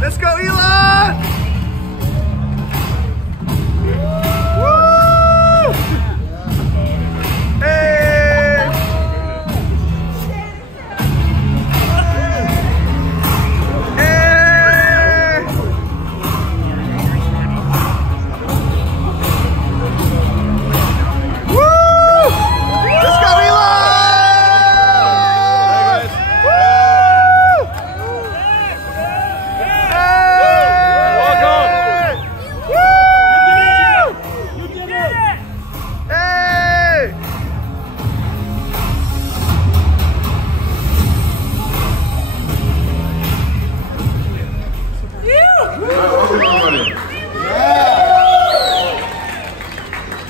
Let's go, Elon! Woo! Hey! Hey! Woo! Let's go, Elon!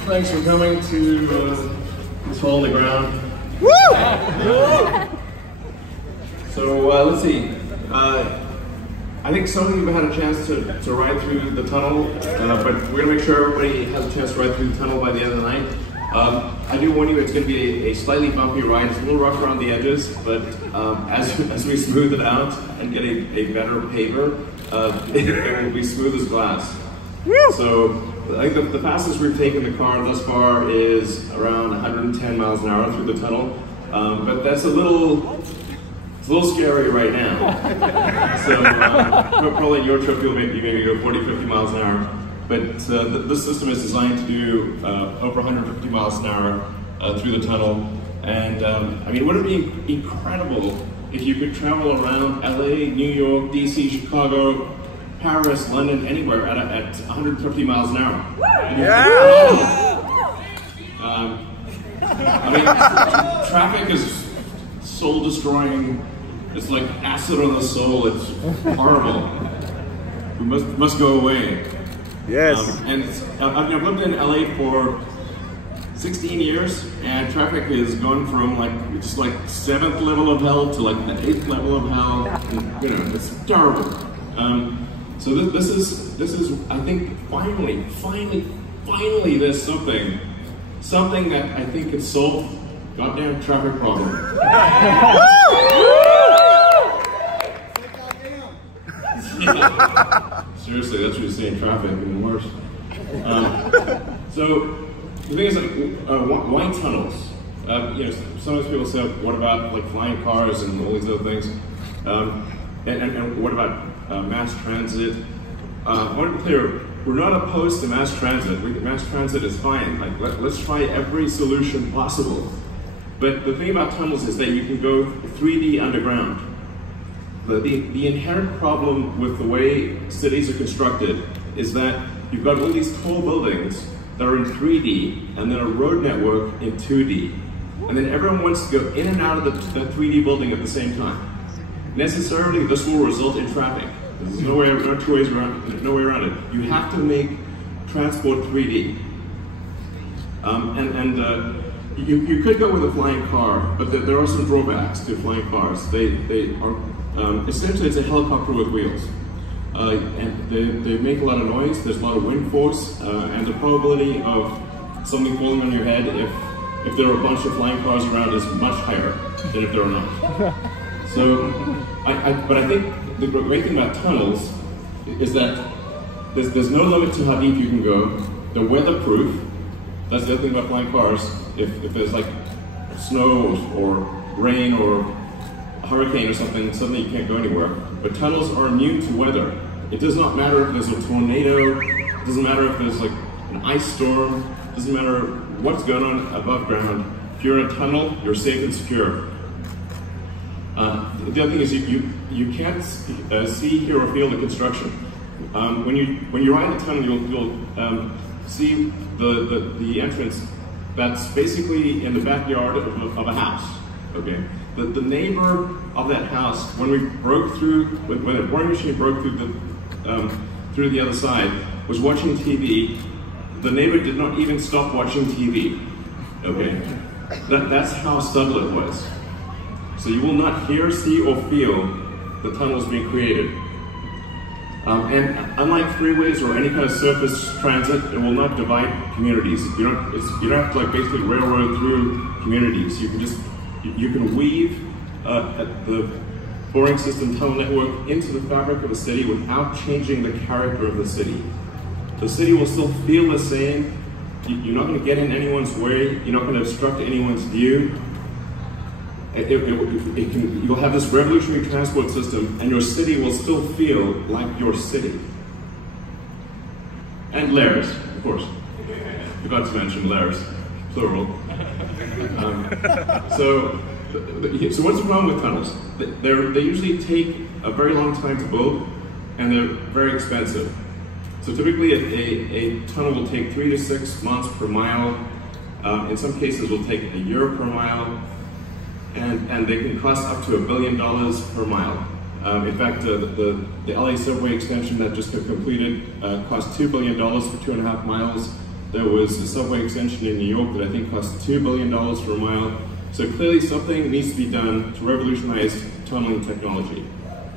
Thanks for coming to this hole in the ground. Woo! So let's see. I think some of you have had a chance to ride through the tunnel, but we're gonna make sure everybody has a chance to ride through the tunnel by the end of the night. I do warn you, it's going to be a slightly bumpy ride. It's a little rough around the edges, but as we smooth it out and get a better paver, it will be smooth as glass. So I think the fastest we've taken the car thus far is around 110 miles an hour through the tunnel, but that's a little scary right now. So probably on your trip you'll maybe go 40, 50 miles an hour. But this system is designed to do over 150 miles an hour through the tunnel. And I mean, wouldn't it be incredible if you could travel around LA, New York, DC, Chicago, Paris, London, anywhere at 150 miles an hour? Yeah! I mean, traffic is soul destroying. It's like acid on the soul. It's horrible. We must go away. Yes. And I've lived in LA for 16 years, and traffic has gone from just like 7th level of hell to like the 8th level of hell. And, you know, it's terrible. So this is I think finally there's something that I think could solve goddamn traffic problem. Seriously, that's what you say in traffic, even worse. So the thing is, why tunnels? You know, sometimes people say, what about like flying cars and all these other things? And what about mass transit? I want to be clear, we're not opposed to mass transit. Mass transit is fine. Like, let's try every solution possible. But the thing about tunnels is that you can go 3D underground. The inherent problem with the way cities are constructed is that you've got all these tall buildings that are in 3D and then a road network in 2D. And then everyone wants to go in and out of the 3D building at the same time. Necessarily, this will result in traffic. There's no way around it. You have to make transport 3D. You could go with a flying car, but there are some drawbacks to flying cars. They are essentially, it's a helicopter with wheels. And they make a lot of noise, there's a lot of wind force, and the probability of something falling on your head if there are a bunch of flying cars around is much higher than if there are not. So, but I think the great thing about tunnels is that there's no limit to how deep you can go. They're weatherproof. That's the other thing about flying cars. If there's like snow or rain or a hurricane or something, suddenly you can't go anywhere. But tunnels are immune to weather. It does not matter if there's a tornado, it doesn't matter if there's like an ice storm, it doesn't matter what's going on above ground. If you're in a tunnel, you're safe and secure. The other thing is you can't see, hear, or feel the construction. When you ride the tunnel, you'll see the entrance that's basically in the backyard of a house. Okay, the neighbor of that house, when we broke through, when the boring machine broke through the other side, was watching TV. The neighbor did not even stop watching TV. Okay, that's how subtle it was. So you will not hear, see, or feel the tunnels being created. And unlike freeways or any kind of surface transit, it will not divide communities. You don't have to like basically railroad through communities. You can weave boring system tunnel network into the fabric of a city without changing the character of the city. The city will still feel the same. You're not going to get in anyone's way. You're not going to obstruct anyone's view. You'll have this revolutionary transport system, and your city will still feel like your city. And layers, of course. Forgot to mention layers, plural. So what's the problem with tunnels? They usually take a very long time to build, and they're very expensive. So typically a tunnel will take 3 to 6 months per mile. In some cases will take a year per mile, and they can cost up to $1 billion per mile. In fact, the LA subway extension that just got completed cost $2 billion for 2.5 miles. There was a subway extension in New York that I think cost $2 billion for a mile. So clearly something needs to be done to revolutionize tunneling technology.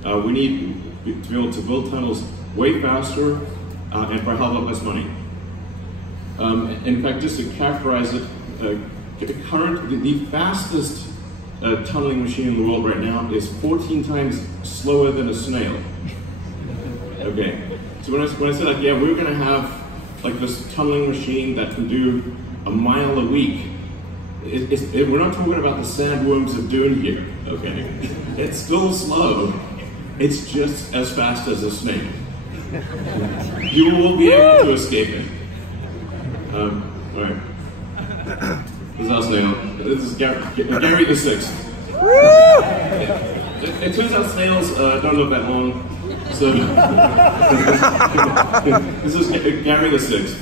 We need to be able to build tunnels way faster and for a hell of a lot less money. In fact, just to characterize it, the fastest tunneling machine in the world right now is 14 times slower than a snail. Okay, so when I said like, yeah, we're gonna have like this tunneling machine that can do 1 mile a week, we're not talking about the sandworms of Dune here, okay? It's still slow, it's just as fast as a snail. You will be able to escape it. All right. This is our snail. This is Gary the Sixth. It turns out snails don't live that long. So this is Gary the Sixth.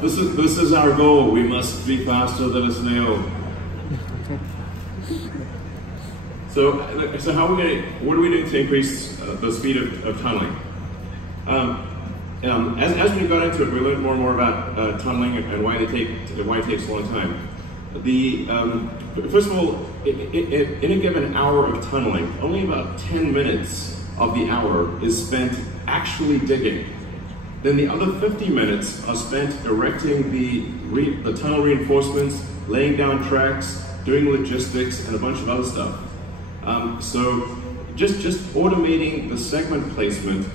This is our goal. We must be faster than a snail. So how are we going to? What are we doing to increase the speed of tunneling? As we got into it, we learned more and more about tunneling and why it takes a long time. First of all, in a given hour of tunneling, only about 10 minutes of the hour is spent actually digging. Then the other 50 minutes are spent erecting the tunnel reinforcements, laying down tracks, doing logistics, and a bunch of other stuff. So just automating the segment placement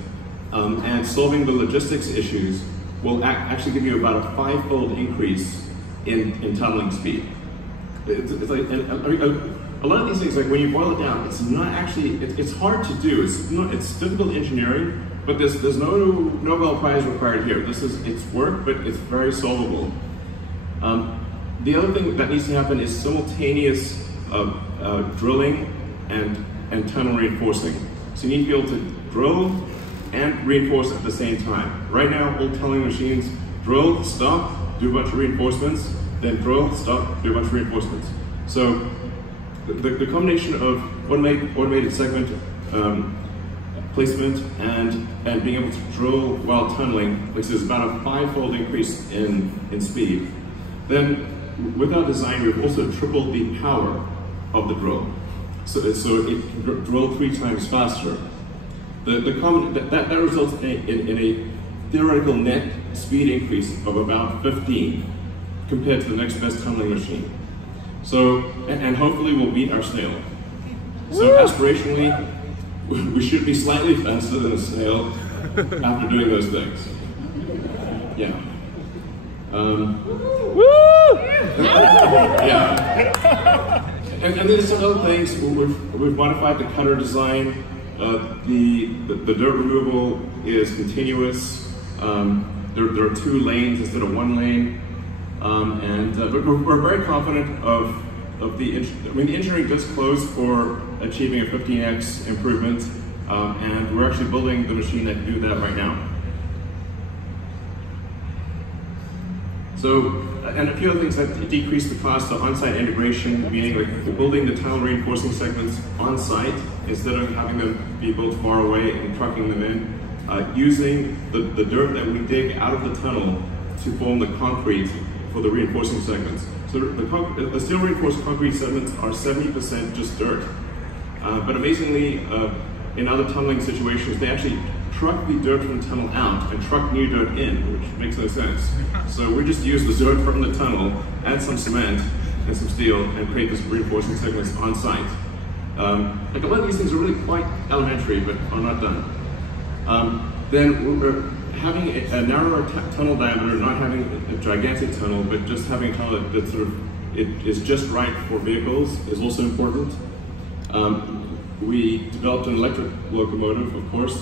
and solving the logistics issues will actually give you about a 5-fold increase in tunneling speed. It's like, a lot of these things, like when you boil it down, it's not actually, it's hard to do. It's difficult engineering, but there's no Nobel Prize required here. It's work, but it's very solvable. The other thing that needs to happen is simultaneous drilling and tunnel reinforcing. So you need to be able to drill and reinforce at the same time. Right now, old tunneling machines drill, stop, do a bunch of reinforcements, then drill, stop, do a bunch of reinforcements. So the combination of automated segment placement and being able to drill while tunneling, which is about a 5-fold increase in speed. Then with our design, we've also tripled the power of the drill. So it can drill 3 times faster. That results in a theoretical net speed increase of about 15 compared to the next best tunneling machine. So, and hopefully we'll beat our snail. So aspirationally, we should be slightly faster than a snail after doing those things. Yeah. Yeah. And there's some other things. We've modified the cutter design. The dirt removal is continuous. There are 2 lanes instead of 1 lane. But we're very confident of the engineering does close for achieving a 15x improvement, and we're actually building the machine that can do that right now. So, and a few other things that decrease the cost of on-site integration, meaning like building the tunnel reinforcing segments on-site instead of having them be built far away and trucking them in, using the dirt that we dig out of the tunnel to form the concrete for the reinforcing segments. So the steel reinforced concrete segments are 70% just dirt, but amazingly, in other tunneling situations, they actually truck the dirt from the tunnel out and truck new dirt in, which makes no sense. So we just use the dirt from the tunnel, add some cement and some steel, and create this reinforcing segments on site. Like a lot of these things are really quite elementary, but are not done. Then we're having a narrower tunnel diameter, not having a gigantic tunnel, but just having a tunnel that sort of it is just right for vehicles is also important. We developed an electric locomotive, of course.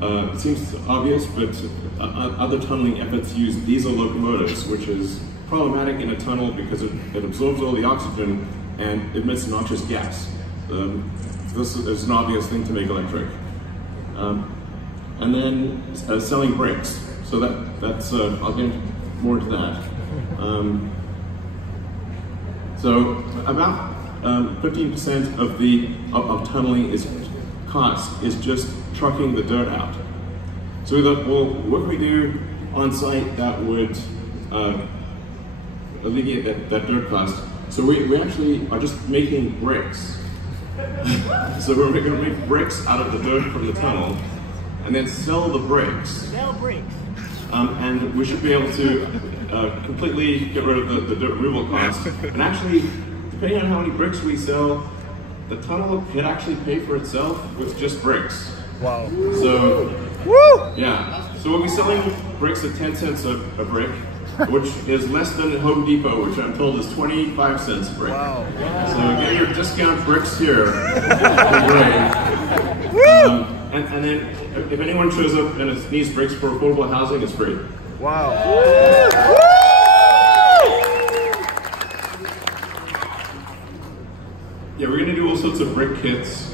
It seems obvious, but other tunneling efforts use diesel locomotives, which is problematic in a tunnel because it absorbs all the oxygen and emits noxious gas. This is an obvious thing to make electric. And then selling bricks. So that's I'll get more into that. So about 15% of tunneling cost is just trucking the dirt out. So we thought, well, what can we do on site that would alleviate that dirt cost? So we actually are just making bricks. So we're going to make bricks out of the dirt from the tunnel, and then sell the bricks. Sell bricks. And we should be able to completely get rid of the dirt removal cost. And actually, depending on how many bricks we sell, the tunnel could actually pay for itself with just bricks. Wow. So, woo! Yeah. So we'll be selling bricks at 10 cents a brick, which is less than at Home Depot, which I'm told is 25 cents a brick. Wow. So get your discount bricks here. Great. And then if anyone shows up and needs bricks for affordable housing, it's free. Wow. Yeah, we're gonna do all sorts of brick kits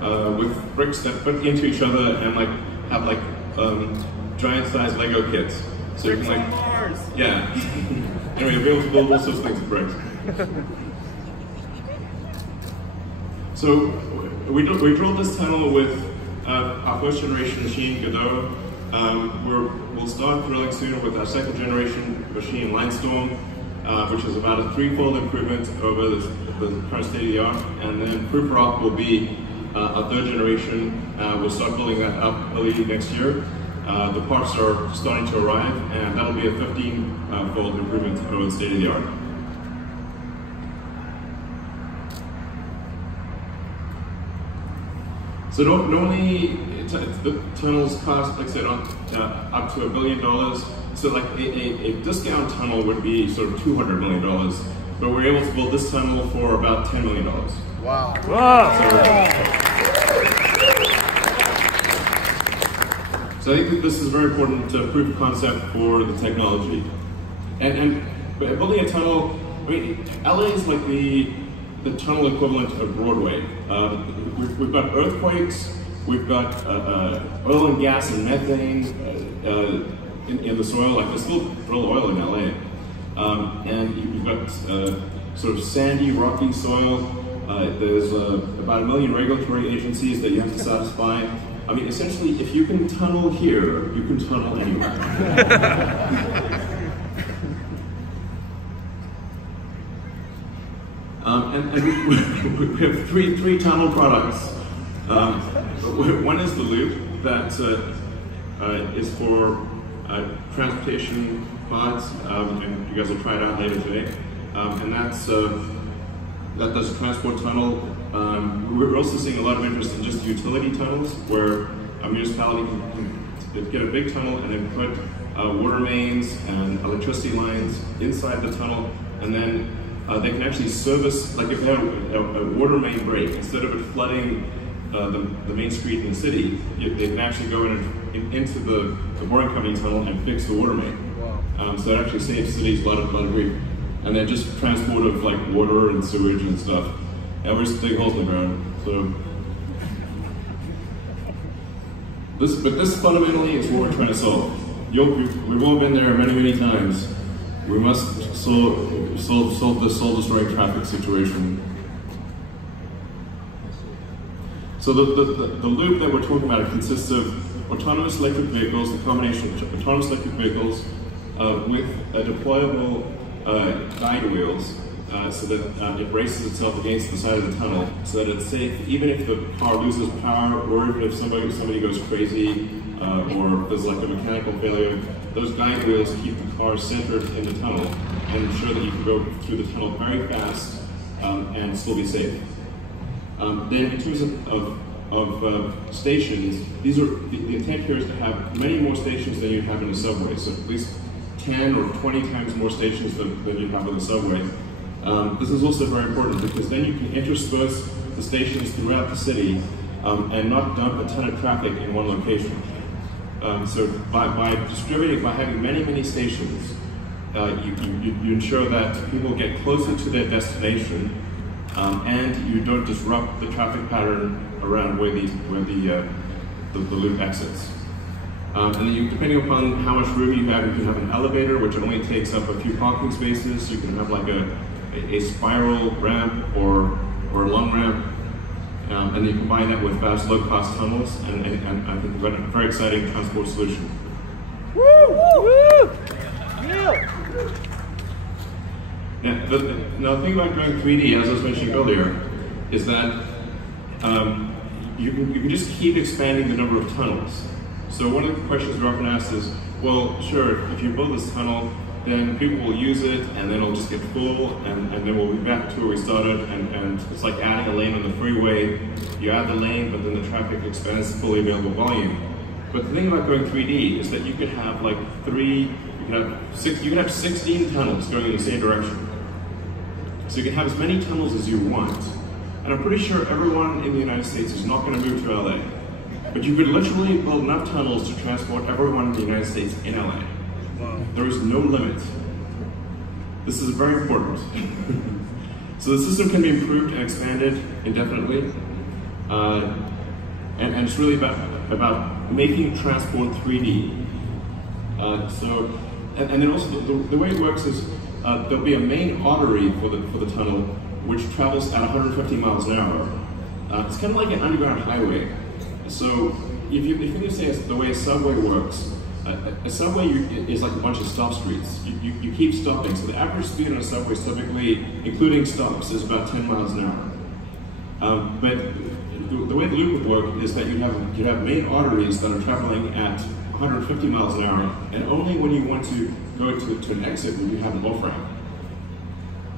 with bricks that fit into each other and like have like giant-sized Lego kits. So you can like, yeah. Anyway, you'll be able to build all sorts of things with bricks. So we drilled this tunnel with our first generation machine, Godot. We'll start drilling soon with our second generation machine, Limestone, which is about a 3-fold improvement over the current state of the art. And then Proof Rock will be our third generation. We'll start building that up early next year. The parts are starting to arrive, and that'll be a 15-fold improvement over the state of the art. So normally the tunnels cost, like I said, up to $1 billion. So like a discount tunnel would be sort of $200 million, but we're able to build this tunnel for about $10 million. Wow. So I think that this is very important proof of concept for the technology. And building a tunnel, I mean, LA is like the tunnel equivalent of Broadway. We've got earthquakes, we've got oil and gas and methane in the soil. Like they still drill oil in LA. And you've got sort of sandy, rocky soil. There's about 1 million regulatory agencies that you have to satisfy. I mean, essentially, if you can tunnel here, you can tunnel anywhere. And we have three tunnel products. One is the loop that is for transportation pods, and you guys will try it out later today. And that does a transport tunnel. We're also seeing a lot of interest in just utility tunnels, where a municipality can get a big tunnel and then put water mains and electricity lines inside the tunnel, and then they can actually service, like if they have a water main break, instead of it flooding the main street in the city, they can actually go into the boring company tunnel and fix the water main. Wow. So it actually saves cities a lot of grief. And then just transport of like water and sewage and stuff. And we're just digging holes in the ground. So this fundamentally is what we're trying to solve. We've all been there many times. We must solve the soul-destroying traffic situation. So the loop that we're talking about consists of autonomous electric vehicles, the combination of autonomous electric vehicles with deployable guide wheels, so that it braces itself against the side of the tunnel, so that it's safe, even if the car loses power, or even if somebody goes crazy, or there's like a mechanical failure. Those guide wheels keep the car centered in the tunnel and ensure that you can go through the tunnel very fast and still be safe. Then in terms of stations, the intent here is to have many more stations than you have in the subway, so at least 10 or 20 times more stations than you have in the subway. This is also very important because then you can intersperse the stations throughout the city and not dump a ton of traffic in one location. So by distributing, by having many stations, you ensure that people get closer to their destination and you don't disrupt the traffic pattern around where the loop exits. And then depending upon how much room you can have an elevator, which only takes up a few parking spaces. You can have like a spiral ramp or a long ramp. And then you combine that with fast, low-cost tunnels, and I think we've got a very exciting transport solution. Woo! Woo! Now, the thing about going 3D, as I was mentioning earlier, is that you can just keep expanding the number of tunnels. So one of the questions we're often asked is, well, sure, if you build this tunnel, then people will use it, and then it'll just get full, and then we'll be back to where we started, and it's like adding a lane on the freeway. You add the lane, but then the traffic expands to fully available volume. But the thing about going 3D is that you could have like you could have 16 tunnels going in the same direction. So you can have as many tunnels as you want. And I'm pretty sure everyone in the United States is not going to move to LA. But you could literally build enough tunnels to transport everyone in the United States in LA. There is no limit. This is very important. So the system can be improved and expanded indefinitely. And it's really about making transport 3D. And then also the way it works is there'll be a main artery for the tunnel which travels at 150 miles an hour. It's kind of like an underground highway. So if you think of the way a subway works, a subway is like a bunch of stop streets. You keep stopping, so the average speed on a subway, typically, including stops, is about 10 miles an hour. But the way the loop would work is that you'd have main arteries that are traveling at 150 miles an hour, and only when you want to go to an exit would you have an off-ramp.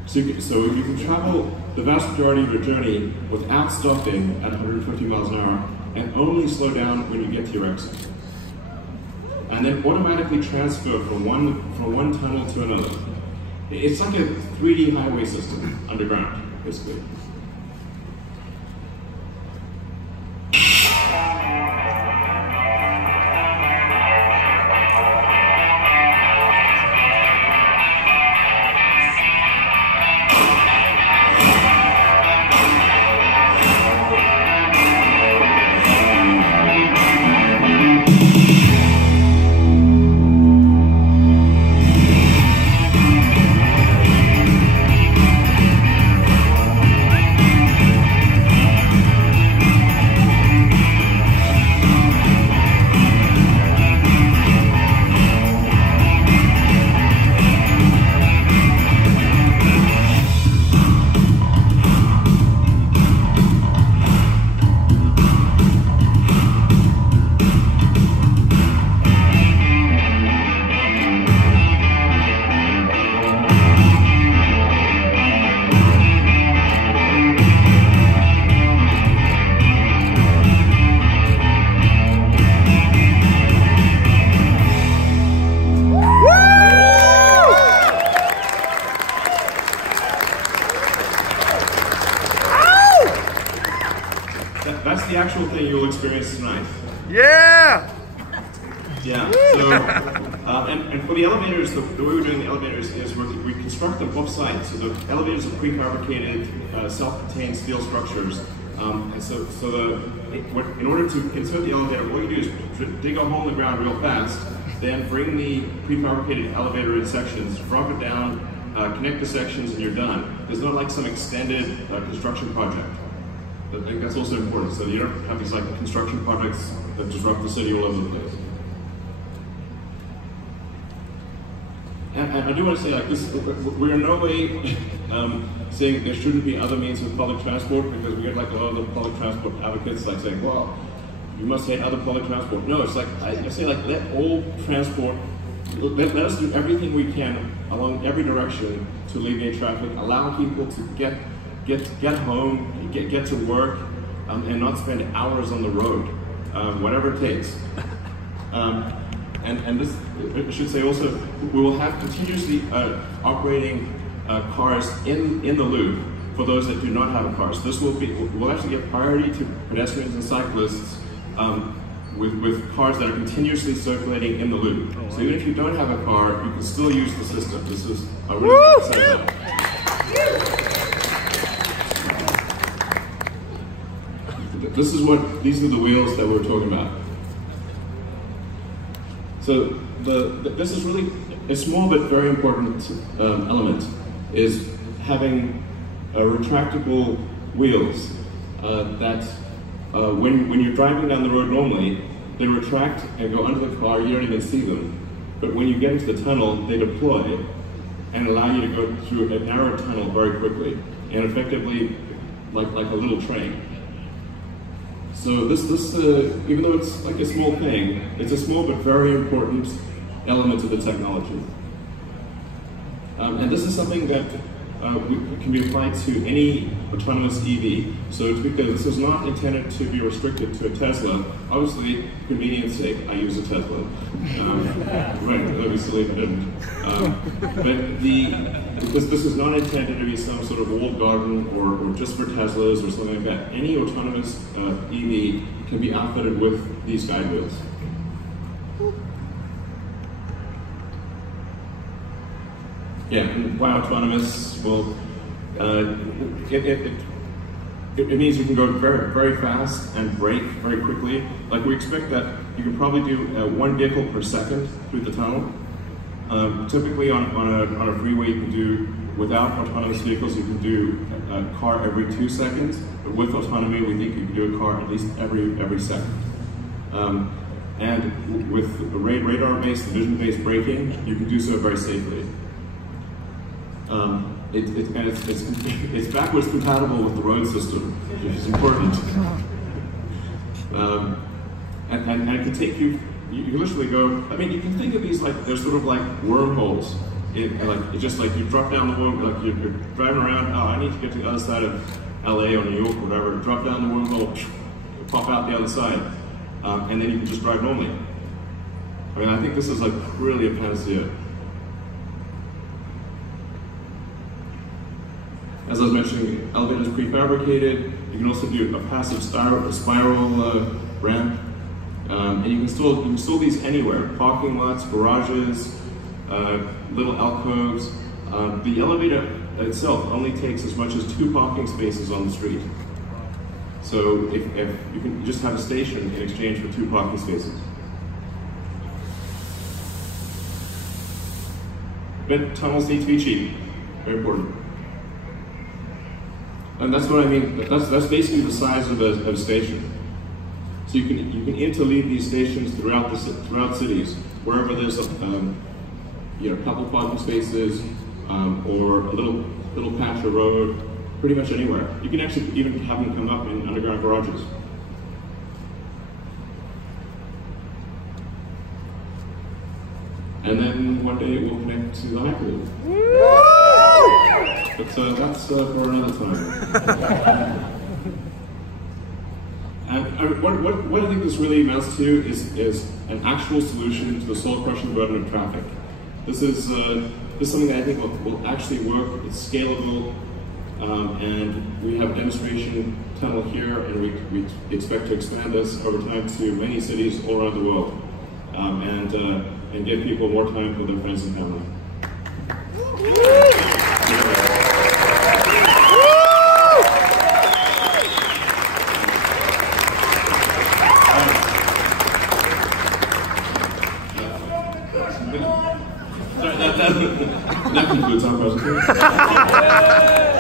So you can travel the vast majority of your journey without stopping at 150 miles an hour, and only slow down when you get to your exit. And then automatically transfer from one tunnel to another. It's like a 3D highway system underground, basically. That's the actual thing you'll experience tonight. Yeah! Yeah, so, and for the elevators, the way we're doing the elevators is we construct them off-site. So the elevators are prefabricated, self-contained steel structures. And so in order to insert the elevator, what you do is dig a hole in the ground real fast, then bring the prefabricated elevator in sections, drop it down, connect the sections, and you're done. There's not like some extended construction project. I think that's also important, so you don't have these like construction projects that disrupt the city all over the place. And I do want to say, like, we're in no way saying there shouldn't be other means of public transport, because we get like a lot of the public transport advocates like saying, well, you must hate other public transport. No, it's like, I say, like, let all transport, let us do everything we can along every direction to alleviate traffic, allow people to get home, get to work and not spend hours on the road, whatever it takes. And this, I should say also, we will have continuously operating cars in the loop for those that do not have a car. So this will actually give priority to pedestrians and cyclists with cars that are continuously circulating in the loop. So even if you don't have a car, you can still use the system. This is a really good setup. These are the wheels that we were talking about. So this is really a small but very important element, is having retractable wheels that when you're driving down the road normally, they retract and go under the car, you don't even see them. But when you get into the tunnel, they deploy and allow you to go through a narrow tunnel very quickly, and effectively like a little train. So this even though it's like a small thing, it's a small but very important element of the technology. And this is something that can be applied to any autonomous EV. So to be clear, this is not intended to be restricted to a Tesla. Obviously, convenience sake, I use a Tesla. Right, obviously I didn't. But this is not intended to be some sort of walled garden or just for Teslas or something like that. Any autonomous EV can be outfitted with these guide wheels. Yeah, and why autonomous? Well, it means you can go very, very fast and brake very quickly. Like we expect that you can probably do 1 vehicle per second through the tunnel. Typically on a freeway you can do, without autonomous vehicles, you can do a car every 2 seconds. But with autonomy, we think you can do a car at least every second. And with radar-based, vision-based braking, you can do so very safely. It's backwards compatible with the road system, which is important. And it can take you literally go, I mean, you can think of these like, they're sort of like wormholes. It's just like you drop down the wormhole, like you're driving around, oh, I need to get to the other side of LA or New York or whatever, drop down the wormhole, pop out the other side, and then you can just drive normally. I mean, I think this is like really a panacea. As I was mentioning, elevators prefabricated. You can also do a passive spiral ramp, and you can install these anywhere: parking lots, garages, little alcoves. The elevator itself only takes as much as 2 parking spaces on the street. So if you can just have a station in exchange for 2 parking spaces. But tunnels need to be cheap. Very important. And that's what I mean. That's basically the size of a station. So you can interleave these stations throughout cities, wherever there's a couple parking spaces or a little patch of road, pretty much anywhere. You can actually even have them come up in underground garages. And then one day it will connect to the Hyperloop. But that's for another time. And what I think this really amounts to is an actual solution to the soul-crushing burden of traffic. This is something that I think will actually work. It's scalable, and we have a demonstration tunnel here, and we expect to expand this over time to many cities all around the world, and give people more time for their friends and family. That concludes our presentation.